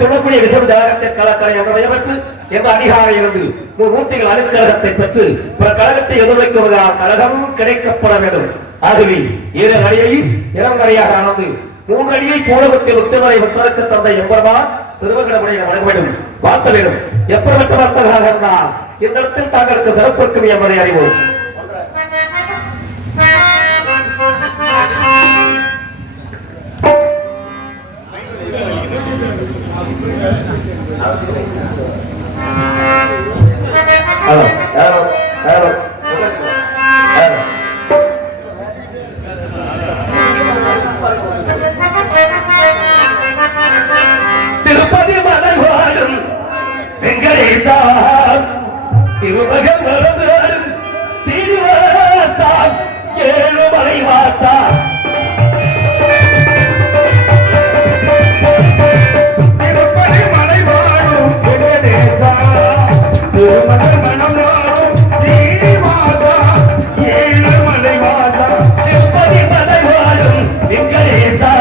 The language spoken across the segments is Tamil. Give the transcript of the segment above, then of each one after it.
சொல்லக்கூடிய விசம் ஜாகத்தை கலக்கலை என்ற அதிகாரம் இருந்து மூர்த்திகள் அணுக்கழகத்தை பெற்று பிற கழகத்தை எதிர்வைக்குவதால் கழகம் கிடைக்கப்பட வேண்டும். ஆகவே ஏழு அடியையும் இளம் அடியாக ஆனது மூன்று அடியை பூலகத்தில் உத்தவரை வந்ததற்கு தந்தை எம்பெருமான் திருவகடமுடைய வழங்க வேண்டும், வாழ்த்த வேண்டும். எப்படிப்பட்ட வர்த்தகராக இருந்தால் இந்த இடத்தில் தாங்களுக்கு சிறப்பு இருக்கும் என்பதை அறிவோம். திருப்பதி மலை வாழும் வெங்கடேசா, திருமகன் மலர்ந்தாரும் சீனிவாசா, ஏழுமலை வாசா, திருப்பதி மலை வாழும் வெங்கடேசா, திருமகன் மனம்தாரும் சீனிவாசா, ஏழுமலை வாசா, திருப்பதி மலை வாழும் வெங்கடேசா.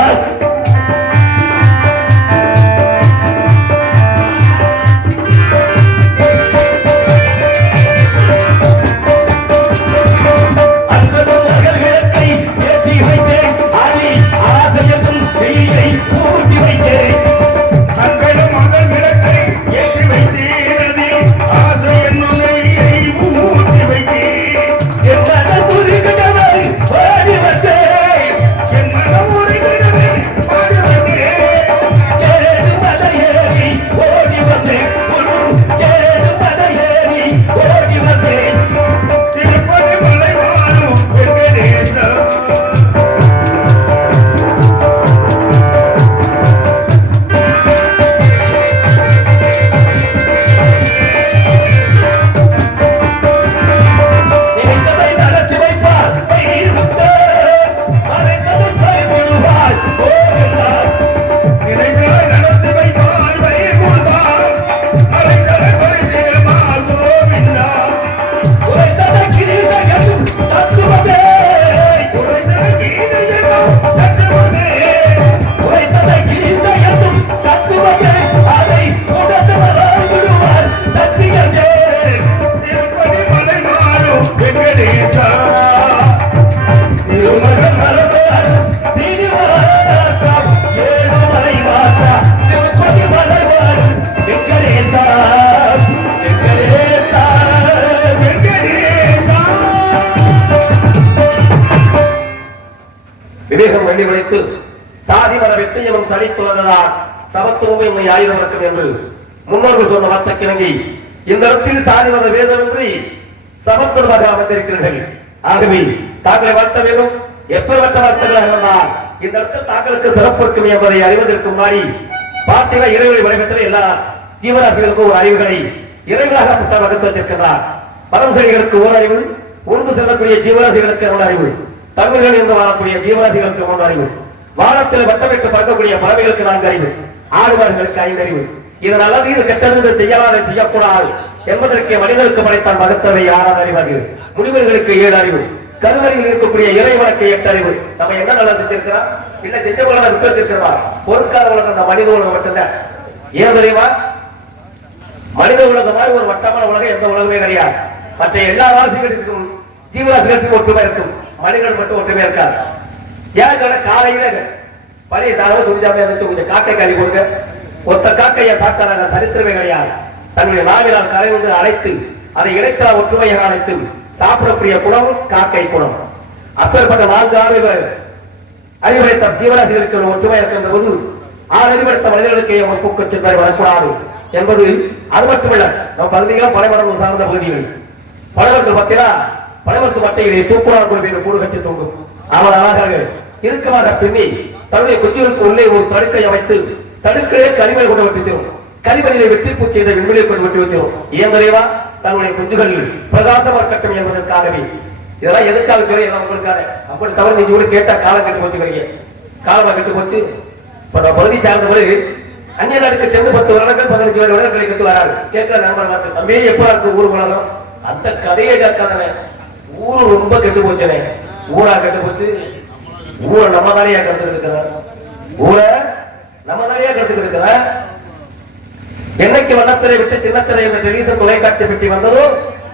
விவேகம் வெள்ளி வைத்து சாதி வர வெற்றியவன் சலித்துள்ளதால் சமத்துவம் ஆயுதம் இருக்கும் என்று முன்னோர்கள் சொன்ன வார்த்தைக்கிணங்கி இந்த இடத்தில் சாதி வர வேதமின்றி சமத்துவமாக அமைந்திருக்கிறீர்கள். ஆகவே தாங்களை வாழ்த்த வேண்டும். எப்படிப்பட்ட வார்த்தைகளாக இருந்தால் இந்த இடத்தில் தாங்களுக்கு சிறப்பு இருக்கும் என்பதை அறிவதற்கு முன்னாடி பார்த்தீங்கன்னா இறைவனை வழிபட்ட எல்லா ஜீவராசிகளுக்கும் ஒரு அறிவுகளை இறைவனாக புத்தகம் வகுத்து வச்சிருக்கிறார். மரம் செடிகளுக்கு ஓர் அறிவு, ஊர்ந்து செல்லக்கூடிய ஜீவராசிகளுக்கு ஒரு அறிவு, தமிழர்கள் என்று வாழக்கூடிய ஜீவராசிகளுக்கு ஒரு அறிவு, வானத்தில் வட்டமிட்டு பறக்கக்கூடிய பறவைகளுக்கு 4 அறிவு, ஆடுமாடுகளுக்கு 5 அறிவு. இது நல்லது, இது கெட்டது, செய்யலாத செய்யக்கூடாது என்பதற்கு மனிதருக்கு படைத்தான் வகுத்தவை 6 அறிவு, முனிவர்களுக்கு 7 அறிவு, கருவறையில் இருக்கக்கூடிய இறை வழக்கு 8 அறிவு. நம்ம என்ன நல்லா செஞ்சிருக்கிறோம், இல்ல செஞ்ச உலகம் விட்டு வச்சிருக்கிறோமா? பொருட்கால உலகம் அந்த மனித உலகம் மட்டும்தான். ஏன் தெரியுமா? மனித உலகம் மாதிரி ஒரு வட்டமான உலகம் எந்த உலகமே கிடையாது. மற்ற எல்லா ராசிகளுக்கும் ஜீவராசிகளுக்கும் ஒற்றுமை இருக்கும், மனிதர்கள் மட்டும் ஒற்றுமை இருக்காது. ஏன் காலையில பழைய சாதம் துணிஜாமே கொஞ்சம் காக்கை கறி கொடுங்க, ஒத்த காக்கையை சாப்பிட்டாங்க சரித்திரமே கிடையாது. தன்னுடைய நாவினால் கரை வந்து அழைத்து அதை இடைத்தா ஒற்றுமையாக அழைத்து சாப்பிடக்கூடிய குணம் காக்கை குணம். அப்பேற்பட்ட 4 அறிவுரைத்த ஜீவராசிகளுக்கு ஒரு ஒற்றுமை இருக்கின்ற போது 6 அறிவுரைத்த மனிதர்களுக்கு ஒரு பூக்க சிந்தனை வரக்கூடாது என்பது. அது மட்டுமல்ல, நம்ம பகுதிகளும் பனைமரம் சார்ந்த பகுதிகள் பழவர்கள் பத்தியா பனைமரத்து மட்டைகளை தூக்குறார் குறிப்பிட்ட கூடு கட்டி தூங்கும். அவன் அழகாக இறுக்கமாக பின்னி தன்னுடைய குஞ்சுகளுக்கு உள்ளே ஒரு தடுக்கை அமைத்து தடுக்கையே கரிமலை கொண்டு வெட்டிச்சிடும். கரிமலையை வெட்டி பூச்சி இதை விண்வெளியை கொண்டு வெட்டி வச்சிடும். ஏன் தெரியவா? தன்னுடைய குஞ்சுகள் பிரகாசமாக கட்டும் என்பதற்காகவே. இதெல்லாம் எதுக்காக தெரியும்? எல்லாம் உங்களுக்காக. அப்படி தவறு நீங்க கூட கேட்டா காலம் கட்டு போச்சுக்கிறீங்க. காலமா கட்டு போச்சு. இப்ப நம்ம பகுதி சார்ந்தபடி அந்நிய நாட்டுக்கு சென்று 10 வருடங்கள் 15 வருடங்கள் கட்டு வராது. கேட்கிற நண்பர் பார்த்து தம்பி எப்ப இருக்கு ஊர் உலகம்? அந்த கதையை கேட்காதனே. ஊரு ரொம்ப கெட்டு போச்சுனே. ஊரா கெட்டு போச்சு. ஊரை நம்ம தானே கருத்து இருக்கிற ஊரை நம்ம தானே கருத்து இருக்கிற. என்னைக்கு வண்ணத்திரை விட்டு சின்னத்திரை என்ற டெலிவிஷன் தொலைக்காட்சி பெட்டி வந்ததோ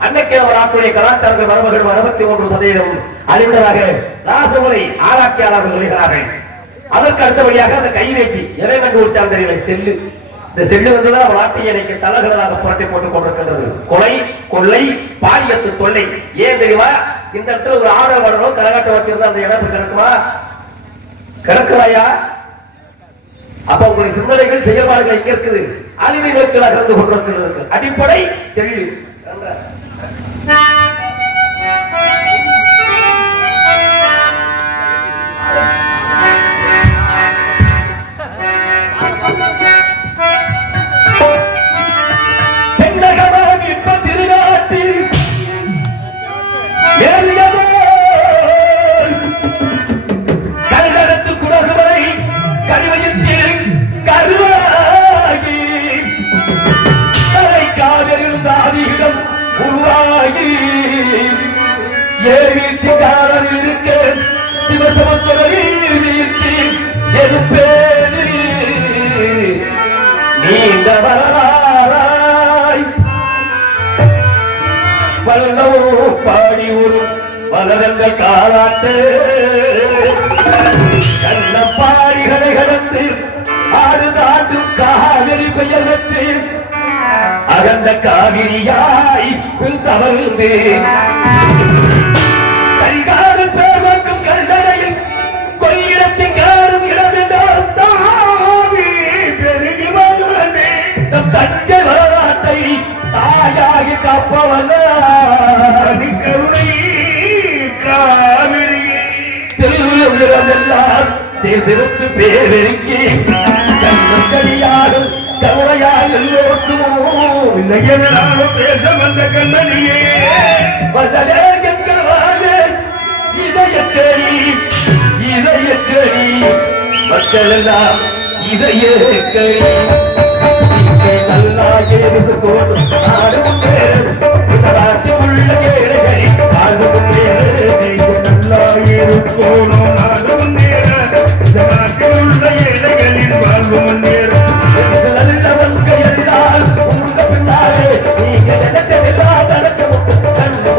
அன்னைக்கு அவர் நாட்டுடைய கலாச்சார மரபுகள் 63% அழிந்ததாக ராசமுறை ஆராய்ச்சியாளர்கள் சொல்கிறார்கள். அதற்கு அடுத்தபடியாக அந்த கைவேசி எதை கண்டுபிடிச்சால் தெரியல, செல்லு. இந்த செல்லு வந்துதான் அவர் நாட்டை எனக்கு தலகளாக புரட்டி போட்டுக் கொண்டிருக்கின்றது. கொலை, கொள்ளை, பாலியத்து தொல்லை. ஏன் தெரியுமா? இந்த இடத்துல ஒரு ஆடை வடனோ கரகாட்ட வச்சிருந்தா அந்த இடம் கிடக்குமா? கிடக்குறாயா? அப்ப உங்களுடைய சிந்தனைகள் செயல்பாடுகள் எங்க இருக்குது? அழிவை நோக்கில் அகர்ந்து கொண்டிருக்கிறது. அடிப்படை செல்லு. பாடி ஒரு வளரங்க காலாட்டு கண்ணப்பாடிகளை கடந்து ஆடு தாண்டு காவிரி பெயர் வச்சு அகந்த காவிரியாய் தவழ்ந்து கரிகாரன் பேர்வக்கும் கல்லணையில் கொள்ளிடத்தின் காரும் இடமென்றால் தாவி பெருகி வந்தே நம் தஞ்சை வரலாற்றை தாயாகி காப்பவன கருணை காவிரி செல்வெல்லாம் சிறுத்து பேரெங்கி கண்ணியாடும் கருணையாக எல்லோருக்கும் இல்லையெனாலும் பேச வந்த கண்ணனியே வந்தலே எங்கவாலே இதயக்கடி இதயக்கடி மக்கள் எல்லாம் இதயக்கடி நல்லா ஏறிந்து கோடும் நாடும் நாட்டு உள்ள ஏழைகளை நாடும் நல்லா இருக்கோணும் நாடும் நாட்டு உள்ள ஏழைகளின் வாழ்வும் நேரம் நல்லவங்க எல்லாம் உங்க பின்னாலே நீங்க நினைச்சதெல்லாம் நடக்க முட்டு கண்டு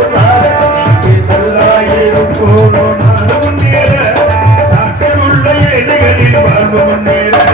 நல்லா இருக்கோணும் நாடும் நாட்டு உள்ள ஏழைகளின் வாழ்வும் நேரம்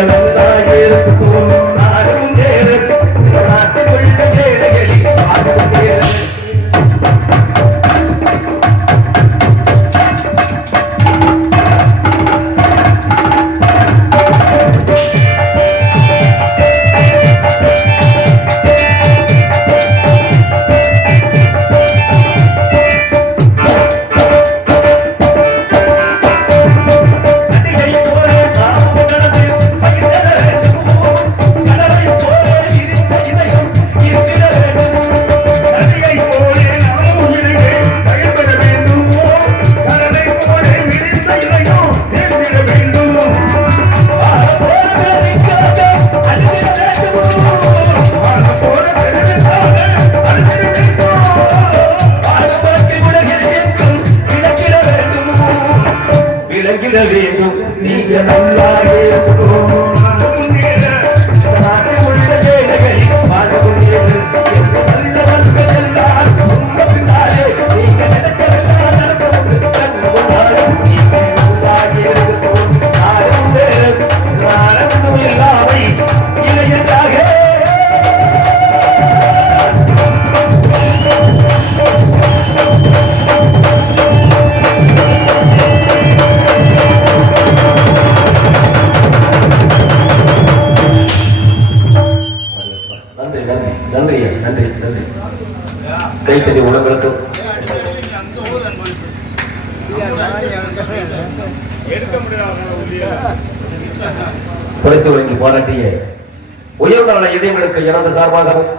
நீங்கள் இருக்கும் நாடும் நாட்டுக்குள்ள ஏழைகளில் வேண்டும் நீங்க நல்லாவே கைத்தறி உணவுகளுக்கும் பரிசு வழங்கி பாராட்டிய உயர்நல இதயங்களுக்கு இறந்த சார்பாகவும்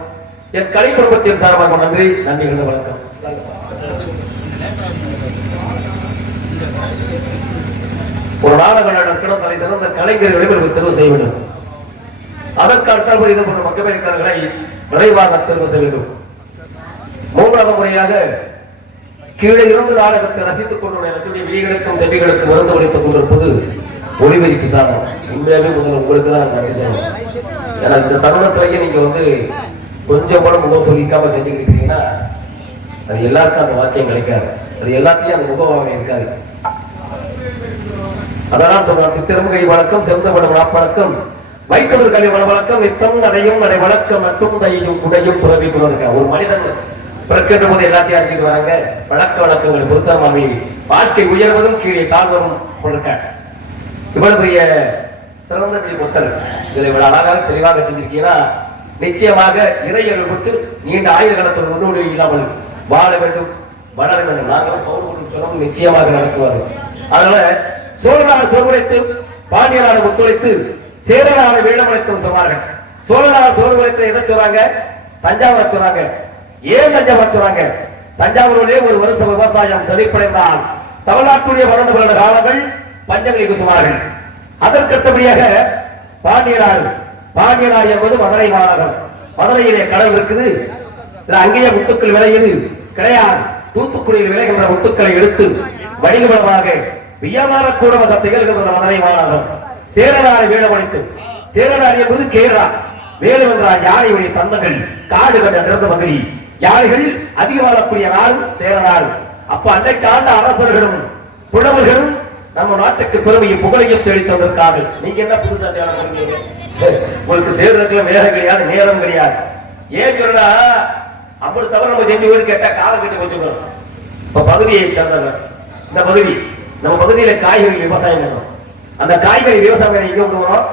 என் கலை குடும்பத்தின் சார்பாக நன்றி நன்றிகள் வணக்கம். ஒரு நாடக நடக்கணும் தலை சிறந்த கலைஞர்களை தேர்வு செய்ய வேண்டும். அதற்கு அடுத்தபடி இது போன்ற மக்களுக்காரர்களை விரைவாக தேர்வு செய்ய வேண்டும். மூன்றாவது முறையாக கீழே இருந்து நாடகத்தை ரசித்துக் கொண்டுள்ள ரசிகை விழிகளுக்கும் செவிகளுக்கும் மருந்து அளித்துக் கொண்டிருப்பது ஒளிவெளிக்கு சாதனம். உண்மையாவே முதல்ல உங்களுக்கு தான் நன்றி சொல்லணும். ஏன்னா இந்த தருணத்திலேயே நீங்க கொஞ்சம் கூட முகம் சொல்லிக்காம செஞ்சுக்கிட்டு இருக்கீங்கன்னா அது எல்லாருக்கும் அந்த வாக்கியம் கிடைக்காது. அது எல்லாத்தையும் அந்த முகமாக இருக்காது. அதனால் சொல்றான் சித்திரமுகை வழக்கம் செந்தமிழ் வழக்கம் வைத்தவர் கலை வழக்கம் நித்தம் நடையும் நடை வழக்கம் மட்டும் தையும் குடையும் புறவி கொண்டிருக்க ஒரு மனிதன் பிறக்கின்ற போது எல்லாத்தையும் அறிஞ்சிட்டு வராங்க. வழக்க வழக்கங்களை பொருத்தமாகி வாழ்க்கை உயர்வதும் கீழே தாழ்வதும் கொண்டிருக்க இவ்வளவு பெரிய சிறந்த புத்தர் இதை இவ்வளவு அழகாக தெளிவாக செஞ்சிருக்கீங்கன்னா நிச்சயமாக இறையர்கள் கொடுத்து நீண்ட ஆயுத காலத்தோடு முன்னோடி இல்லாமல் வாழ வேண்டும் வளர வேண்டும். நாங்களும் பௌர்ணம் சொல்லும் நிச்சயமாக நடக்குவார்கள். அதனால சோழநாடு சோர்வடைத்து பாண்டியநாடு ஒத்துழைத்து சேரநாடு வேடமடைத்து சொன்னார்கள். சோழநாடு சோர்வடைத்து எதை சொல்றாங்க? தஞ்சாவூர் சொல்றாங்க. ஏன் தஞ்சாவூர் சொல்றாங்க? தஞ்சாவூரிலே ஒரு வருஷம் விவசாயம் செழிப்படைந்தால் தமிழ்நாட்டுடைய 12 வருட காலங்கள் பஞ்சங்களை சொன்னார்கள். அதற்கடுத்தபடியாக பாண்டியநாடு என்பது மதுரை மாநகரம். மதுரையிலே கடல் இருக்குது. அங்கேயே முத்துக்கள் விளையுது கிடையாது. தூத்துக்குடியில் விளைகின்ற முத்துக்களை எடுத்து வணிகமாக வியாபார கூடமாக திகழ்கின்ற மதுரை மாநகரம். சேரநாடு வேடமடைத்து சேரநாடு என்பது கேரளா. வேலு என்றால் யானையுடைய தந்தங்கள் காடு கண்ட நிறந்த பகுதி. யானைகள் அதிக வாழக்கூடிய நாடும் சேரநாடு. அப்ப அன்றைக்கு ஆண்ட அரசர்களும் புலவர்களும் நம்ம நாட்டுக்கு பெருமையும் புகழையும் தேடி தந்திருக்கார்கள். நீங்க என்ன புதுசா தேவை? உங்களுக்கு தேர்தலுக்கு வேகம் கிடையாது, நேரம் கிடையாது. ஏன் சொல்றா அப்படி தவிர நம்ம செஞ்சு ஊர் கேட்டா காலம் கட்டி கொஞ்சம் இப்ப பகுதியை சேர்ந்தவர் இந்த பகுதி நம்ம பகுதியில காய்கறி விவசாயம் பண்ணணும். அந்த காய்கறி விவசாயம் எங்க கொண்டு வரோம்?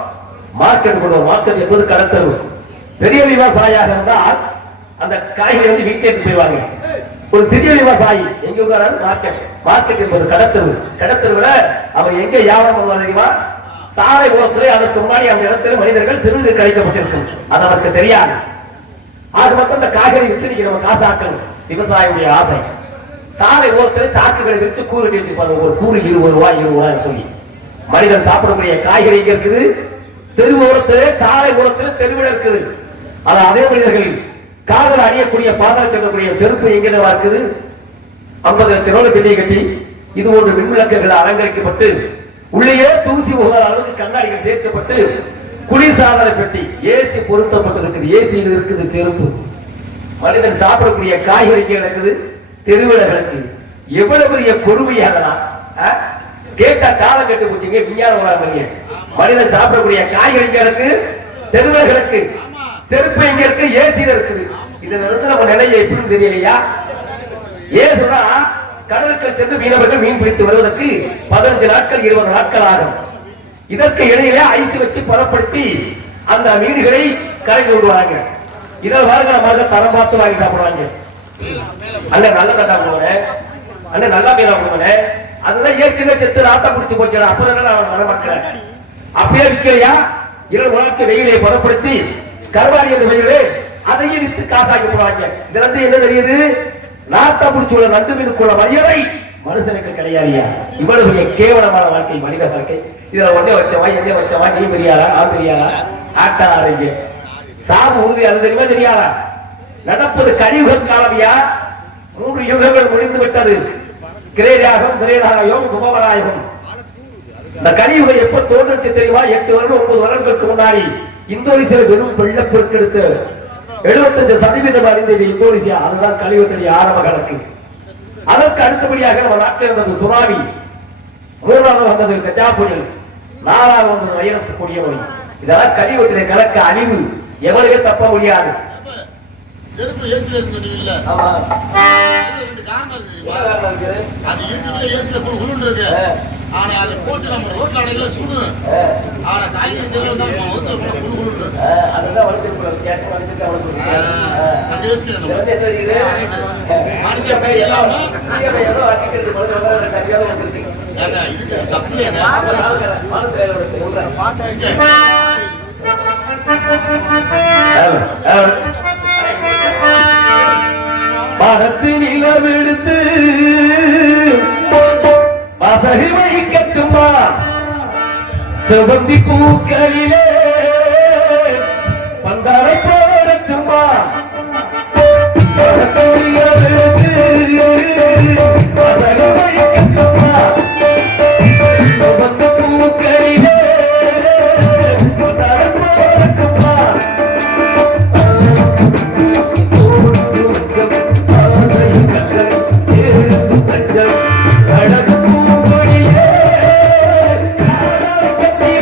மார்க்கெட் கொண்டு வரும். மார்க்கெட் என்பது கடத்தரு. பெரிய விவசாயியாக இருந்தால் அந்த காய்கறி வீட்டுக்கு போயிடுவாங்க. ஒரு சிறிய விவசாயி எங்க உட்காராரு? மார்க்கெட். மார்க்கெட் என்பது கடத்தரு. கடத்தருவில அவர் எங்க வியாபாரம் பண்ணுவார் தெரியுமா? சாலை ஓரத்திலே அதற்கு முன்னாடி அந்த இடத்துல மனிதர்கள் சிறுநீர் கழிக்கப்பட்டிருக்கும். அது அவருக்கு தெரியாது. ஆக மொத்தம் அந்த காய்கறி விற்று நீங்க நம்ம காசாக்கணும். விவசாயியுடைய ஆசை. சாலை ஓரத்தில் சாக்குகளை வச்சு கூறு கட்டி வச்சிருப்பாங்க. ஒரு கூறு 20 ரூபாய் சொல்லி மனிதன் சாப்பிடக்கூடிய காய்கறி இங்க இருக்குது. தெரு ஓரத்திலே சாலை ஓரத்திலே தெருவில் இருக்குது. ஆனா அதே மனிதர்கள் காதல் அணியக்கூடிய பாதம் செல்லக்கூடிய செருப்பு எங்கே இருக்குது? 50 லட்சம் ரூபாய் பெரிய கட்டி இது ஒரு மின்விளக்குகள் அலங்கரிக்கப்பட்டு உள்ளேயே தூசி போகாத அளவுக்கு கண்ணாடிகள் சேர்க்கப்பட்டு குளிர்சாதன பெட்டி ஏசி பொருத்தப்பட்டிருக்குது. ஏசியில் இருக்குது செருப்பு. மனிதன் சாப்பிடக்கூடிய காய்கறிக்கு இருக்குது தெருவில கிடக்கு. எவ்வளவு பெரிய கொடுமையாக கேட்டா காலம் கட்டு போச்சுங்க. விஞ்ஞான உலகம் மனிதன் சாப்பிடக்கூடிய காய்கறி எங்க இருக்கு? தெருவில் இருக்கு. செருப்பு எங்க இருக்கு? ஏசியில இருக்குது. இந்த இடத்துல நம்ம நிலையை எப்படி தெரியலையா? ஏன் சொன்னா கடலுக்கு சென்று மீனவர்கள் மீன் பிடித்து வருவதற்கு 15 நாட்கள் 20 நாட்கள் ஆகும். இதற்கு இடையிலே ஐஸ் வச்சு பதப்படுத்தி அந்த மீன்களை கரைக்கு விடுவாங்க. இதில் வாரங்கள தரம் பார்த்து வாங்கி சாப்பிடுவாங்க. அண்ணன் நல்ல தண்டா போனேன், அண்ணன் நல்லா மீனா போனேன். அதுதான் ஏற்கனவே செத்து ராத்தா பிடிச்சு போச்சு. அப்புறம் நான் வர மாட்டேன். அப்படியே விற்கலையா? 2 நாட்கள் வெயிலை பதப்படுத்தி கருவாடி என்று வெயிலே அதையும் வித்து காசாக்கி போவாங்க. இதுல இருந்து என்ன தெரியுது? நாத்தா பிடிச்சுள்ள நண்டு மீனுக்குள்ள மரியாதை மனுஷனுக்கு கிடையாதியா? இவ்வளவு கேவலமான வாழ்க்கை மனித வாழ்க்கை. இதுல ஒன்னே வச்சவா என்ன வச்சவா, நீ பெரியாரா நான் பெரியாரா, ஆட்டா ஆரங்க சாவு உறுதி அது தெரியுமா தெரியாதா? நடப்பது கலியுகம் காலவியா? 3 யுகங்கள் முடிந்து விட்டது. கிரேடாகம், கிரேடாயம், குமவராயகம். இந்த கலியுகம் எப்ப தோன்றுச்சு தெரியுமா? 8 வருடம் 9 வருடங்களுக்கு முன்னாடி இந்தோனேசியா வெறும் வெள்ளப்பெருக்கு எடுத்து 75% அறிந்தது இந்தோனேசியா. அதுதான் கலியுகத்துடைய ஆரம்ப கணக்கு. அதற்கு அடுத்தபடியாக நம்ம நாட்டில் இருந்தது சுனாமி, 3வது வந்தது கஜா புயல், 4வது வந்தது வைரஸ் கொடிய நோய். இதெல்லாம் கலியுகத்திலே கணக்கு. அழிவு எவருமே தப்ப முடியாது. ஆனா அது போட்டு நம்ம ரோட்ல அடையில சுடு. ஆனா காய்கறி தெரியல வந்து நம்ம வகுத்துல போன குழு குழுன்றது. அதுதான் வலிச்சிருக்கோம். கேஸ் வலிச்சிட்டு அவனுக்கு அங்க யோசிக்கிறேன் நம்ம. என்ன தெரியுது? மனுஷன் பேர் இல்லாம நீங்க ஏதோ அடிக்கிறது படுற ஒரு கரியாத வந்துருக்கு. ஏங்க இதுக்கு தப்பு இல்லைங்க. மரத்து நிலவெடுத்து மசகி வைக்கட்டுமா செவந்தி பூக்களிலே பந்தாரை போடட்டுமா மசகி வைக்கட்டுமா செவந்தி பூக்களிலே பந்தாரை போடட்டுமா அழகு பூங்கொடியே கட்டி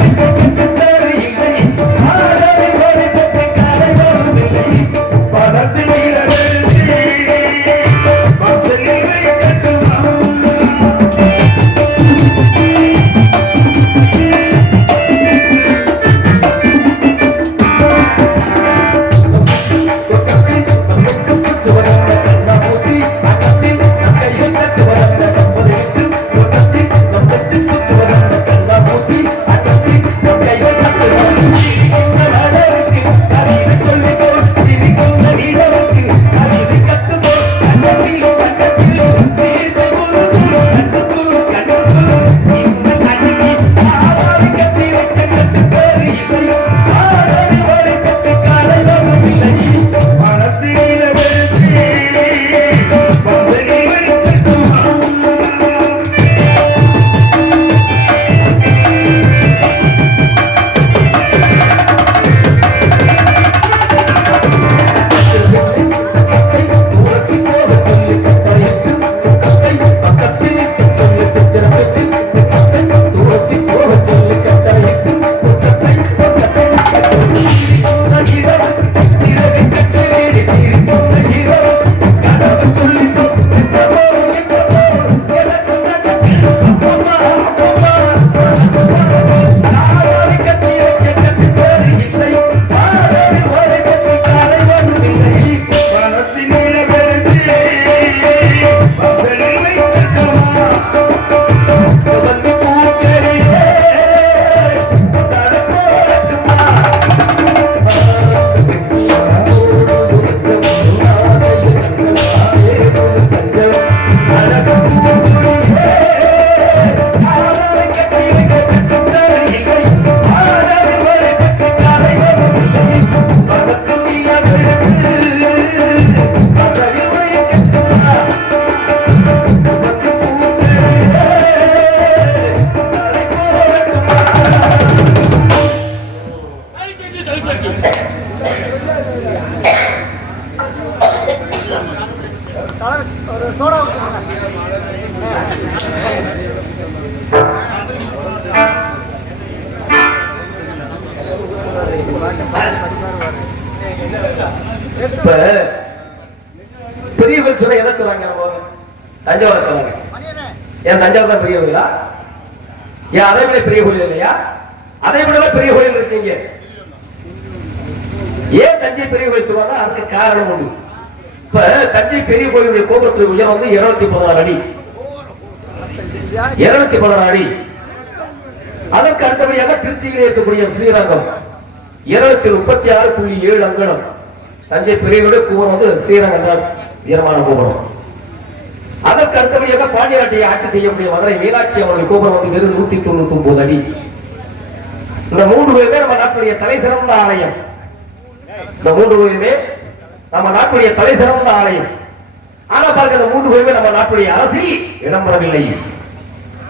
இப்ப பெரிய கோயில் சொன்னா எதை சொல்றாங்க? தஞ்சாவூர் சொல்றாங்க. ஏன் தஞ்சாவூர் தான் பெரிய கோயிலா? ஏன் அதை விட பெரிய கோயில் இல்லையா? அதை விட பெரிய கோயில் இருக்கீங்க. ஏன் தஞ்சை பெரிய கோயில் சொல்றாங்க? அதுக்கு காரணம் உண்டு. இப்ப தஞ்சை பெரிய கோயிலுடைய கோபுரத்துடைய உயரம் வந்து 216 அடி. 216 அடி. அதற்கு அடுத்தபடியாக திருச்சியிலே இருக்கக்கூடிய ஸ்ரீரங்கம் 236.7 அங்குலம். தஞ்சை பெரிய கோபுரம் வந்து ஸ்ரீரங்கம் தான் உயரமான கோபுரம். அதற்கு அடுத்தபடியாக பாண்டியநாட்டை ஆட்சி செய்யக்கூடிய மதுரை மீனாட்சி அவருடைய கோபுரம் வந்து வெறும் 199 அடி. இந்த 3 கோயிலுமே நம்ம நாட்டுடைய தலை சிறந்த ஆலயம். இந்த 3 கோயிலுமே நம்ம நாட்டுடைய தலை சிறந்த ஆலயம். ஆனா பாருங்க, இந்த 3 கோயிலுமே நம்ம நாட்டுடைய அரசில் இடம்பெறவில்லை.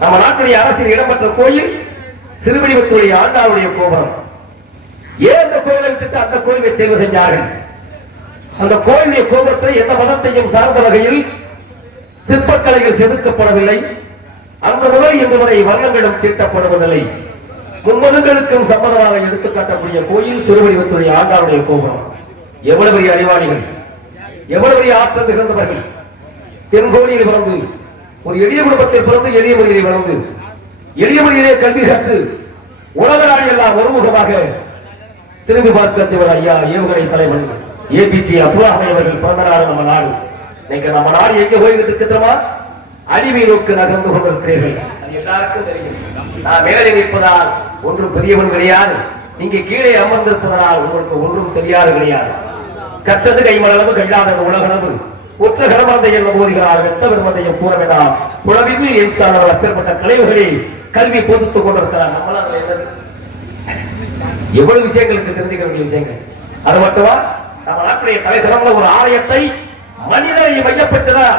நம்ம நாட்டுடைய அரசில் இடம்பெற்ற கோயில் சிறுவடிவத்துடைய ஆண்டாளுடைய கோபுரம். ஏன் அந்த கோயிலை விட்டுட்டு அந்த கோயிலை தேர்வு செஞ்சார்கள்? அந்த கோயிலுடைய கோபுரத்தில் எந்த மதத்தையும் சார்ந்த வகையில் சிற்பக்கலைகள் செதுக்கப்படவில்லை. அன்று முதல் இன்று வரை வர்ணங்களும் தீட்டப்படுவதில்லை. மும்மதங்களுக்கும் சம்மதமாக எடுத்துக்காட்டக்கூடிய கோயில் சிறுவடிவத்துடைய ஆண்டாளுடைய கோபுரம். எவ்வளவு பெரிய அறிவாளிகள், எவ்வளவு பெரிய ஆற்றல் மிகுந்தவர்கள். தென்கோடியில் பிறந்து ஒரு எளிய குடும்பத்தில் பிறந்து எளிய முறையிலே வளர்ந்து எளிய முறையிலே கல்வி கற்று உலக நாடு எல்லாம் ஒருமுகமாக திரும்பி பார்க்க ஐயா ஏவுகணை தலைவன் APJ அப்துல் கலாம் அவர்கள் பிறந்த நாடு நம்ம நாடு. இன்னைக்கு நம்ம நாடு எங்க போய்கிட்டு இருக்கிறோமா? அழிவை நோக்கி நகர்ந்து கொண்டிருக்கிறீர்கள். அது எல்லாருக்கும் தெரியும். நான் மேலே நிற்பதால் ஒன்றும் பெரியவன் கிடையாது. நீங்க கீழே அமர்ந்திருப்பதனால் உங்களுக்கு ஒன்றும் தெரியாது கிடையாது. கற்றது கைமளவு கல்லாதது உலகளவு ஒற்ற கடமந்தை என்ன போதுகிறார் வெத்த பெருமந்தையும் கூற வேண்டாம். புலவின் என்சாளர்கள் அப்பேற்பட்ட கலைவுகளை கல்வி பொதுத்துக் கொண்டிருக்கிறார். நம்மளால் எவ்வளவு விஷயங்களுக்கு தெரிஞ்சுக்க வேண்டிய விஷயங்கள். அது மட்டுமா, நம்ம நாட்டுடைய தலை சிறந்த ஒரு ஆலயத்தை மனிதனை மையப்பட்டுதான்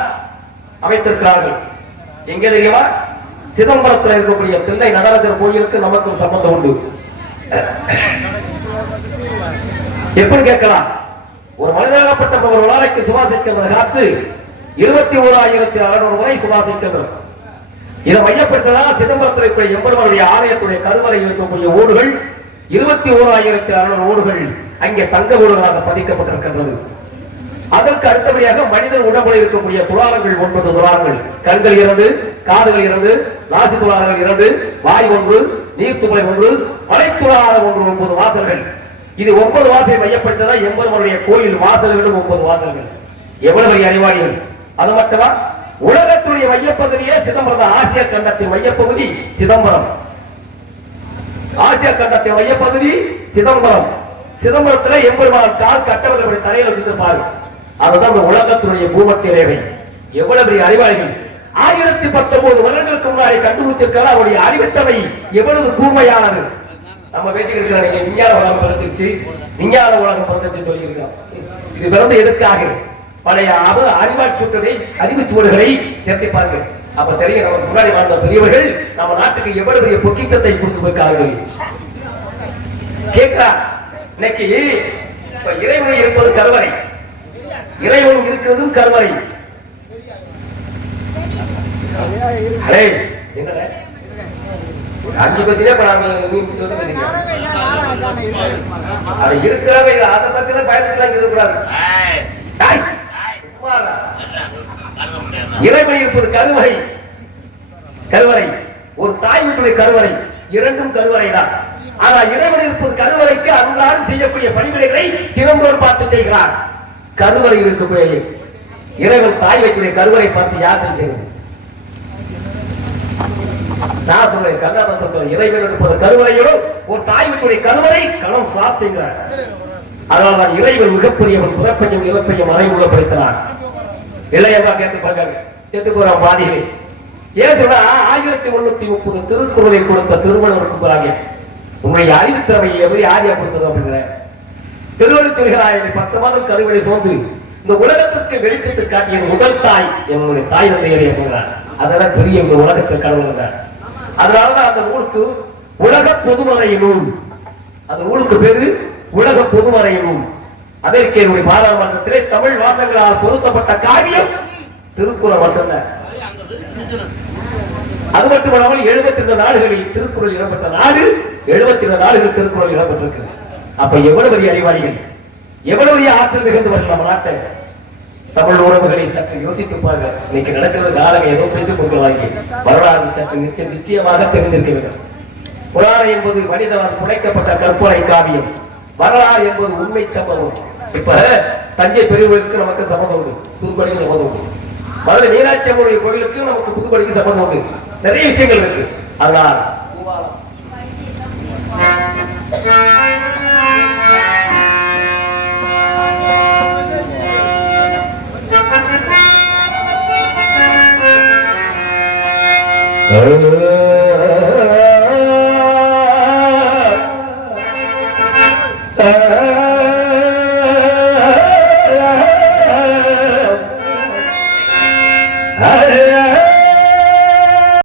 அமைத்திருக்கிறார்கள். எங்க தெரியுமா? சிதம்பரத்தில் இருக்கக்கூடிய தில்லை நடராஜர் கோயிலுக்கு நமக்கும் சம்பந்தம் உண்டு. எப்படி கேட்கலாம்? ஒரு மனிதனாகப்பட்ட ஒரு நாளைக்கு சுவாசிக்கின்ற காற்று 21,600 வரை சுவாசிக்கின்றது. இதை மையப்படுத்ததான் சிதம்பரத்தில் இருக்கிற எம்பெருமானுடைய ஆலயத்துடைய கருவறை இருக்கக்கூடிய ஓடுகள் 21,600 ஓடுகள் அங்கே தங்க ஓடுகளாக பதிக்கப்பட்டிருக்கின்றது. அதற்கு அடுத்தபடியாக மனிதன் உடம்புல இருக்கக்கூடிய துளாரங்கள் 9 துளாரங்கள். கண்கள் 2, காதுகள் 2, நாசி துளாரங்கள் 2, வாய் 1, நீர்த்துளை 1, மலைத்துளாரம் 1, 9 வாசல்கள். இது 9 வாசலை மையப்படுத்ததான் எம்பெருமானுடைய கோயில் வாசல்களும் 9 வாசல்கள். எவ்வளவு பெரிய அறிவாளிகள்! அது மட்டுமா, உலகத்துடைய மையப்பகுதியே சிதம்பரம். ஆசிய கண்டத்தின் மையப்பகுதி சிதம்பரம். ஆசிய கண்டத்தின் மையப்பகுதி சிதம்பரம். சிதம்பரத்துல எம்பெருமான் கால் கட்டவர்களுடைய தலையில வச்சிருப்பாரு. அதுதான் இந்த உலகத்துடைய பூமத்திய ரேகை. எவ்வளவு பெரிய அறிவாளிகள்! 1019 வருடங்களுக்கு முன்னாடி கண்டுபிடிச்சிருக்காரு. அவருடைய அறிவுத்தவை எவ்வளவு கூர்மையானது. நம்ம பேசிக்கிட்டு விஞ்ஞான உலகம் பிறந்துச்சு, விஞ்ஞான உலகம் பிறந்துச்சு சொல்லி இருக்கிறோம். இது பிறந்து எதுக்காக? பழைய அறிவாட்சியுடைய அறிவு சுவடுகளை சேர்த்து பாருங்க. அப்ப தெரியும் நமக்கு முன்னாடி வாழ்ந்த பெரியவர்கள் நம்ம நாட்டுக்கு எவ்வளவு பெரிய பொக்கிஷத்தை கொடுத்து போயிருக்கார்கள். கேட்கிறா, இன்னைக்கு இறைவன் இருப்பது கருவறை, இறைவன் இருக்கிறதும் கருவறை. அஞ்சு பசிலே இருக்கிறாங்க. அதை பத்தி பயந்துலாம் இருக்கக்கூடாது. இறைவன் இருப்பது கருவறை, கருவறை. ஒரு தாய் வீட்டுடைய கருவறை, இரண்டும் கருவறை தான். ஆனா இறைவன் இருப்பது கருவறைக்கு அன்றாடம் செய்யக்கூடிய பணிவிடைகளை தினந்தோறும் பார்த்து செய்கிறார். கருவறையில் இருக்கக்கூடிய இறைவன் தாய் வீட்டுடைய கருவறை பார்த்து யார் செய்வது? நான் சொல்றேன், கண்ணாதான் சொல்றேன். இறைவன் இருப்பது கருவறையோடு ஒரு தாய் வீட்டுடைய கருவறை களம் சுவாசிக்கிறார். அதனால்தான் இறைவன் மிகப்பெரியவன், புறப்பையும் இழப்பையும் மறைமுகப்படுத்தினார். இல்லையா கேட்டு பாருங்க, செத்து போற பாதிகளே. ஏன் சொன்னா 1130 திருக்குறளை கொடுத்த திருமணம் கொடுக்குறாங்க. உங்களுடைய அறிவுத்திறமையை எப்படி ஆரியா கொடுத்தது அப்படிங்கிற திருவள்ளுவர் சொல்கிறாய், 10 மாதம் கருவறை சோர்ந்து இந்த உலகத்திற்கு வெளிச்சத்தை காட்டிய முதல் தாய் என்னுடைய தாய் தந்தையரை அப்படிங்கிறார். அதெல்லாம் பெரிய இந்த உலகத்தை கடவுள்கிறார். அதனாலதான் அந்த நூலுக்கு உலக பொதுமறை நூல். அந்த நூலுக்கு பேரு உலக பொதுமறை நூல். அமெரிக்கனுடைய பாராளுமன்றத்திலே தமிழ் வாசகங்களால் பொருத்தப்பட்ட காவியம் திருக்குறள் மட்டும்தான். அது மட்டுமல்லாமல் 72 நாடுகளில் திருக்குறள் இடம்பெற்ற நாடு, 72 நாடுகள் திருக்குறள் இடம்பெற்றிருக்கிறது. அப்ப எவ்வளவு பெரிய அறிவாளிகள்! எவ்வளவு ஆற்றல் மிகுந்தவர்கள் நம்ம நாட்டை. தமிழ் உறவுகளை சற்று யோசித்து பாருங்க. இன்னைக்கு நடக்கிறது காலம் ஏதோ பேசிக் கொள்வாங்க. வரலாறு சற்று நிச்சயமாக தெரிந்திருக்க வேண்டும். புராணம் என்பது மனிதனால் புனைக்கப்பட்ட கற்பனை காவியம். வரலாறு என்பது உண்மை சம்பவம். இப்ப தஞ்சை பெரியவருக்கு நமக்கு சம்மதம் உண்டு, புதுக்கோட்டைக்கு சம்மதம் உண்டு. மதுரை மீனாட்சி அம்மனுடைய கோயிலுக்கு நமக்கு புதுக்கோட்டைக்கு சம்மதம் உண்டு. நிறைய விஷயங்கள் இருக்கு. அதனால்